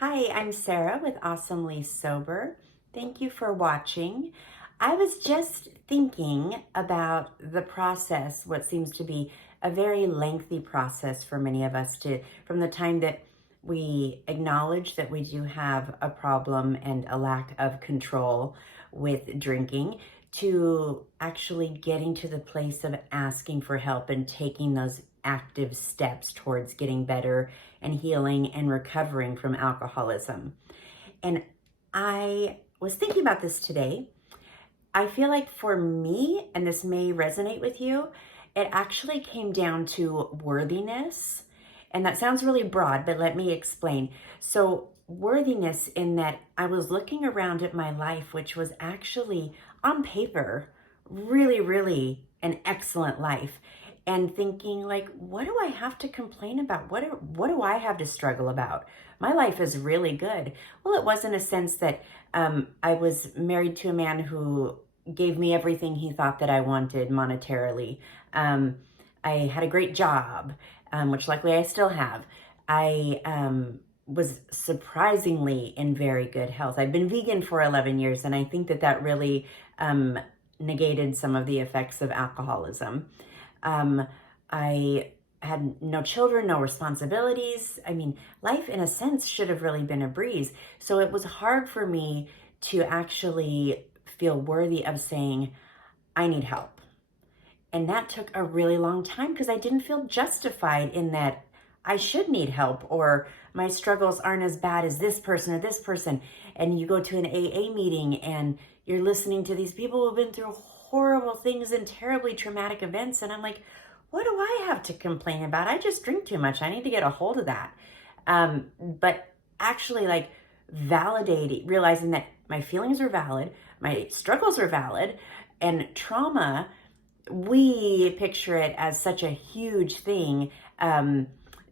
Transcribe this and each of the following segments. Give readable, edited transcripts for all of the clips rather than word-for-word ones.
Hi, I'm Sarah with Awesomely Sober. Thank you for watching. I was just thinking about the process, what seems to be a very lengthy process for many of us from the time that we acknowledge that we do have a problem and a lack of control with drinking to actually getting to the place of asking for help and taking those active steps towards getting better and healing and recovering from alcoholism. And I was thinking about this today. I feel like for me, and this may resonate with you, it actually came down to worthiness. And that sounds really broad, but let me explain. So, worthiness in that I was looking around at my life, which was actually on paper really an excellent life, and thinking like, what do I have to complain about? What do I have to struggle about? My life is really good. Well, it was in a sense that I was married to a man who gave me everything he thought that I wanted monetarily. I had a great job, which luckily I still have. I was surprisingly in very good health. I've been vegan for 11 years, and I think that really negated some of the effects of alcoholism. I had no children, no responsibilities. I mean, life in a sense should have really been a breeze. So it was hard for me to actually feel worthy of saying, I need help. And that took a really long time because I didn't feel justified in that I should need help, or my struggles aren't as bad as this person or this person. And you go to an AA meeting and you're listening to these people who've been through horrible things and terribly traumatic events. And I'm like, what do I have to complain about? I just drink too much. I need to get a hold of that. But actually, like, validating, realizing that my feelings are valid, my struggles are valid, and trauma, we picture it as such a huge thing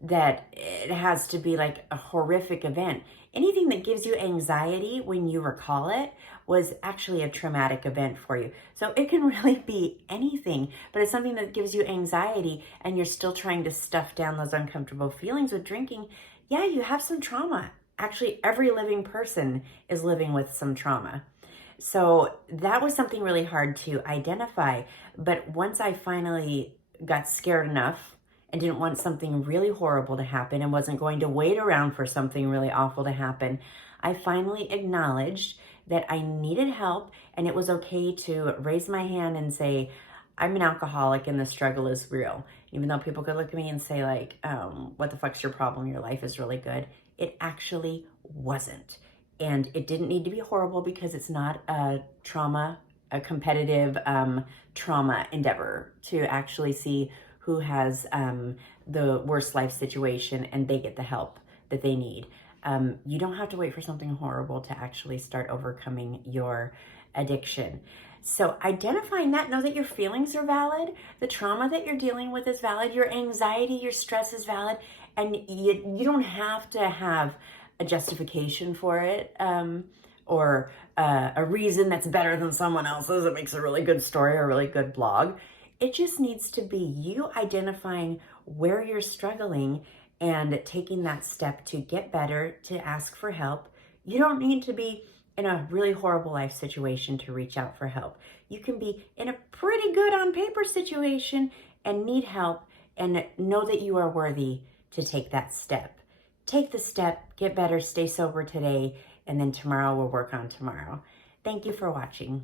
that it has to be like a horrific event. Anything that gives you anxiety when you recall it was actually a traumatic event for you. So it can really be anything, but it's something that gives you anxiety and you're still trying to stuff down those uncomfortable feelings with drinking. Yeah, you have some trauma. Actually, every living person is living with some trauma. So that was something really hard to identify. But once I finally got scared enough and didn't want something really horrible to happen and wasn't going to wait around for something really awful to happen, I finally acknowledged that I needed help, and it was okay to raise my hand and say, I'm an alcoholic and the struggle is real. Even though people could look at me and say like, what the fuck's your problem? Your life is really good. It actually wasn't. And it didn't need to be horrible because it's not a competitive trauma endeavor to actually see who has the worst life situation and they get the help that they need. You don't have to wait for something horrible to actually start overcoming your addiction. So identifying that, know that your feelings are valid, the trauma that you're dealing with is valid, your anxiety, your stress is valid, and you don't have to have a justification for it, or a reason that's better than someone else's that makes a really good story or a really good blog. It just needs to be you identifying where you're struggling and taking that step to get better, to ask for help. You don't need to be in a really horrible life situation to reach out for help. You can be in a pretty good on paper situation and need help, and know that you are worthy to take that step. Take the step, get better, stay sober today, and then tomorrow we'll work on tomorrow. Thank you for watching.